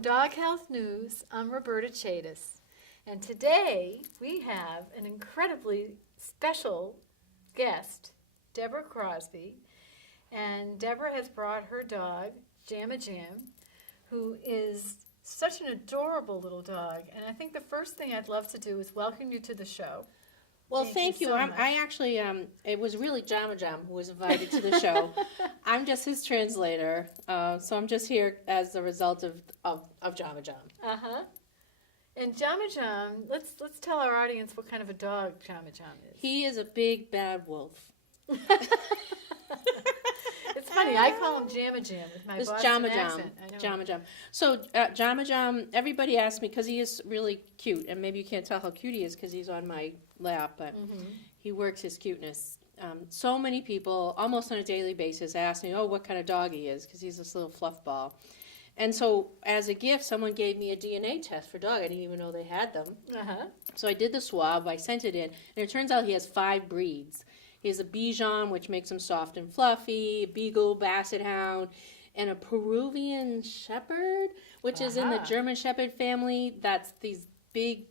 From Dog Health News, I'm Roberta Chadis, and today we have an incredibly special guest, Debra Crosby, and Debra has brought her dog, Jamma Jam, who is such an adorable little dog, and I think the first thing I'd love to do is welcome you to the show. Well, thank you. so much. I actually, it was really Jamma Jam who was invited to the show. I'm just his translator, so I'm just here as the result of Jamma Jam. Uh-huh. And Jamma Jam, let's tell our audience what kind of a dog Jamma Jam is. He is a big bad wolf. It's funny, I call him Jamma Jam with my It's Boston Jamma Jam. accent. I know. Jamma Jam. So Jamma Jam, everybody asks me, because he is really cute, and maybe you can't tell how cute he is because he's on my lap, but he works his cuteness. So many people, almost on a daily basis, ask me, what kind of dog he is, because he's this little fluff ball. And so, as a gift, someone gave me a DNA test for dog. I didn't even know they had them. Uh-huh. So I did the swab, I sent it in, and it turns out he has 5 breeds. He has a Bichon, which makes him soft and fluffy, a Beagle, Basset Hound, and a Peruvian Shepherd, which is in the German Shepherd family. That's these big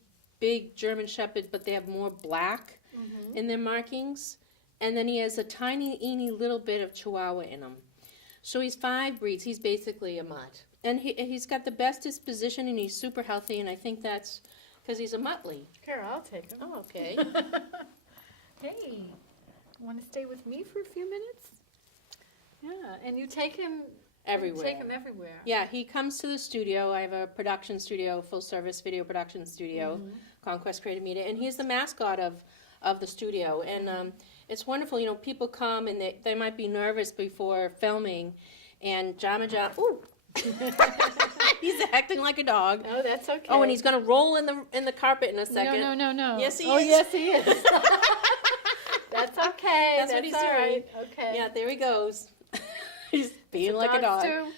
German Shepherds, but they have more black in their markings. And then he has a tiny little bit of Chihuahua in him. So he's 5 breeds. He's basically a mutt. And he's got the best disposition, and he's super healthy, and I think that's because he's a muttly. Here, I'll take him. Oh, okay. Hey, want to stay with me for a few minutes? Yeah, and you take him Everywhere. Take him everywhere. Yeah, he comes to the studio. I have a production studio, full-service video production studio, Conquest Creative Media, and he's the mascot of the studio. And it's wonderful. You know, people come, and they might be nervous before filming, and Jamma Jam, ooh, he's acting like a dog. Oh, that's okay. Oh, and he's going to roll in the carpet in a second. No. Yes, he is. Oh, yes, he is. That's okay. That's what he's all doing. right. Okay. Yeah, there he goes. He's being like a dog. Dogs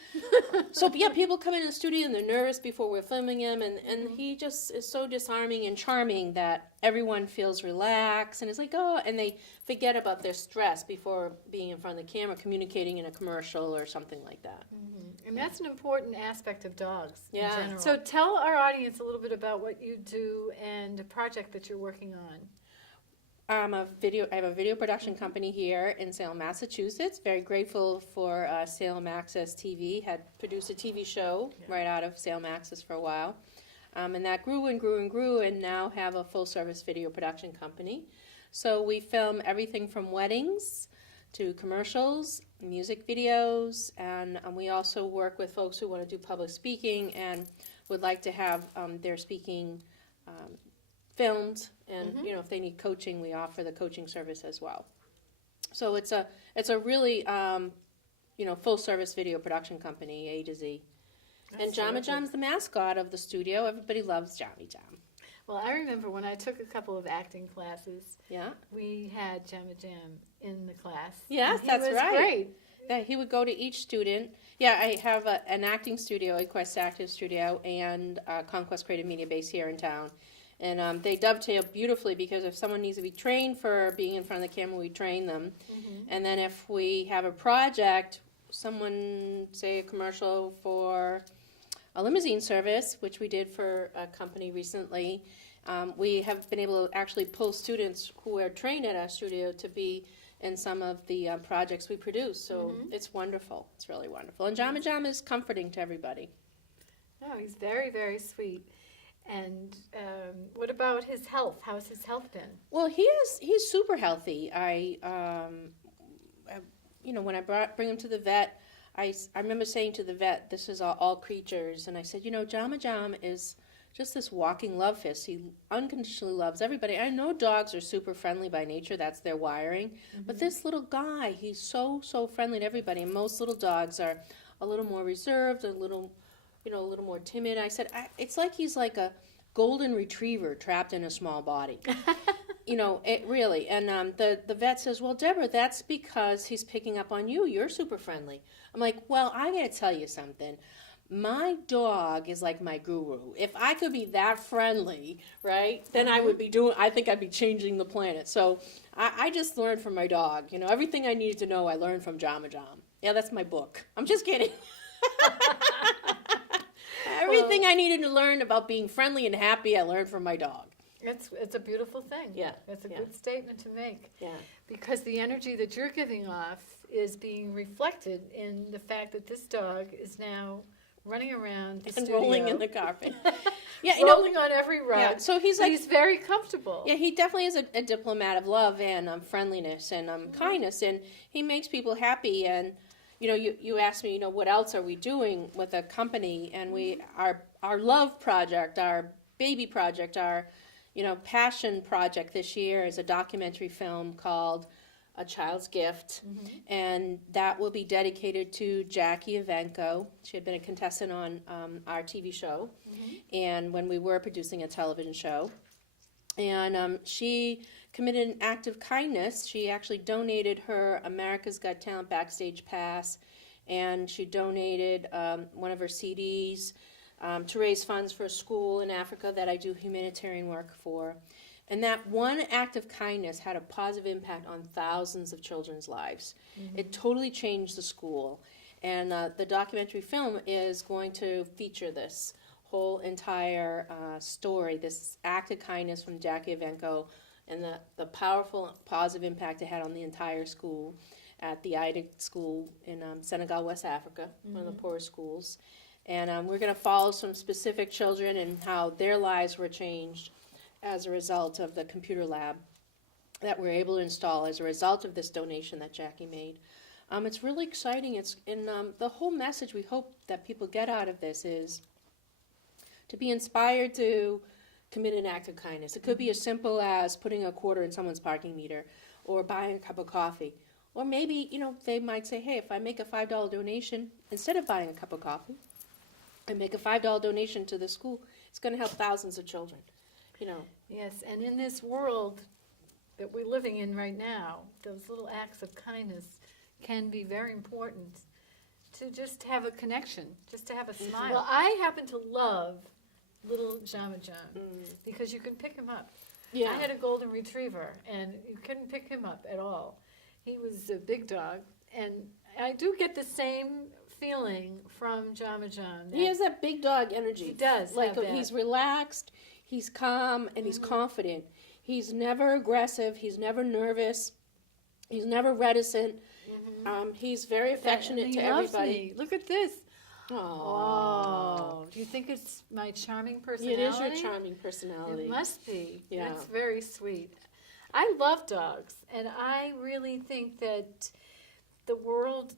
So, yeah, people come in the studio and they're nervous before we're filming him, and he just is so disarming and charming that everyone feels relaxed and it's like, and they forget about their stress before being in front of the camera, communicating in a commercial or something like that. And that's an important aspect of dogs in Yeah. general. So tell our audience a little bit about what you do and a project that you're working on. I have a video production company here in Salem, Massachusetts. Very grateful for Salem Access TV. Had produced a TV show right out of Salem Access for a while. And that grew and grew and grew, and now have a full-service video production company. So we film everything from weddings to commercials, music videos, and we also work with folks who want to do public speaking and would like to have their speaking filmed, and you know, if they need coaching, we offer the coaching service as well. So it's a really full service video production company, A to Z. And Jamma Jam's the mascot of the studio. Everybody loves Jamma Jam. Well, I remember when I took a couple of acting classes. Yeah. We had Jamma Jam in the class. Yes, and that's he was right. Great. Yeah, he would go to each student. Yeah, I have an acting studio, a Quest Active Studio, and Conquest Creative Media base here in town. And they dovetail beautifully because if someone needs to be trained for being in front of the camera, we train them. And then if we have a project, someone, say a commercial for a limousine service, which we did for a company recently, we have been able to actually pull students who are trained at our studio to be in some of the projects we produce. So it's wonderful. It's really wonderful. And Jamma Jam is comforting to everybody. Oh, he's very, very sweet. And what about his health? How's his health been? Well, he's super healthy. When I bring him to the vet, I remember saying to the vet, this is all creatures, and I said, Jamma Jam is just this walking love fist. He unconditionally loves everybody. I know dogs are super friendly by nature, that's their wiring, but this little guy, he's so friendly to everybody, and most little dogs are a little more reserved, a little more timid. I said, it's like he's like a golden retriever trapped in a small body. It really. And the vet says, well, Debra, that's because he's picking up on you. You're super friendly. I'm like, well, I got to tell you something. My dog is like my guru. If I could be that friendly, right, then I think I'd be changing the planet. So I just learned from my dog. Everything I needed to know, I learned from Jamma Jam. Yeah, that's my book. I'm just kidding. Everything I needed to learn about being friendly and happy, I learned from my dog. It's a beautiful thing. Yeah. It's a Yeah. good statement to make. Yeah. Because the energy that you're giving off is being reflected in the fact that this dog is now running around the And studio. rolling in the carpet. Yeah, rolling on every rug. Yeah, so he's But like, he's very comfortable. yeah, he definitely is a diplomat of love and friendliness and kindness, and he makes people happy. And you asked me, what else are we doing with a company? And our love project, our baby project, our passion project this year is a documentary film called A Child's Gift, and that will be dedicated to Jackie Evenko. She had been a contestant on our TV show, and when we were producing a television show. And she committed an act of kindness. She actually donated her America's Got Talent backstage pass, and she donated one of her CDs to raise funds for a school in Africa that I do humanitarian work for. And that one act of kindness had a positive impact on thousands of children's lives. It totally changed the school. And the documentary film is going to feature this whole entire story, this act of kindness from Jackie Evenko, and the powerful positive impact it had on the entire school at the IDA school in Senegal, West Africa, one of the poorest schools. And we're going to follow some specific children and how their lives were changed as a result of the computer lab that we're able to install as a result of this donation that Jackie made. It's really exciting. The whole message we hope that people get out of this is to be inspired to commit an act of kindness. It could be as simple as putting a quarter in someone's parking meter or buying a cup of coffee. Or maybe, they might say, hey, if I make a $5 donation, instead of buying a cup of coffee, I make a $5 donation to the school, it's going to help thousands of children. Yes, and in this world that we're living in right now, those little acts of kindness can be very important to just have a connection, just to have a smile. Well, I happen to love little Jama Jam because you can pick him up. Yeah. I had a golden retriever, and you couldn't pick him up at all. He was a big dog, and I do get the same feeling from Jama Jam. He has that big dog energy. He does. Like have that. he's relaxed, he's calm, and he's confident. He's never aggressive. He's never nervous. He's never reticent. He's very affectionate to everybody. Me. Look at this. Aww. Oh, do you think it's my charming personality? It is your charming personality. It must be. Yeah. That's very sweet. I love dogs, and I really think that the world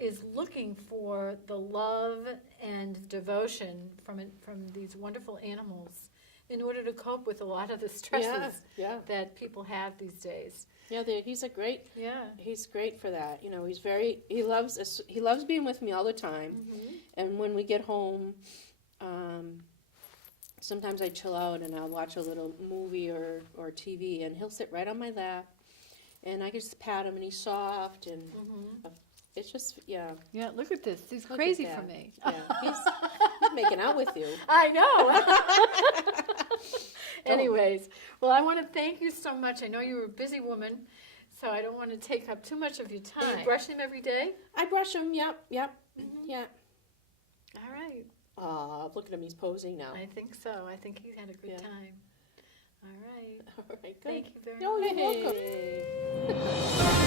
is looking for the love and devotion from these wonderful animals in order to cope with a lot of the stresses that people have these days. Yeah, he's great for that. He loves being with me all the time. And when we get home, sometimes I chill out and I'll watch a little movie or TV, and he'll sit right on my lap, and I can just pat him, and he's soft, and it's just, Yeah, look at this. He's crazy for me. Yeah, he's making out with you. I know. Anyways, well, I want to thank you so much. I know you're a busy woman, so I don't want to take up too much of your time. You brush him every day? I brush him, yep. Yeah. All right. Look at him, he's posing now. I think so. I think he had a good time. All right. All right, good. Thank you very No, much. you're welcome.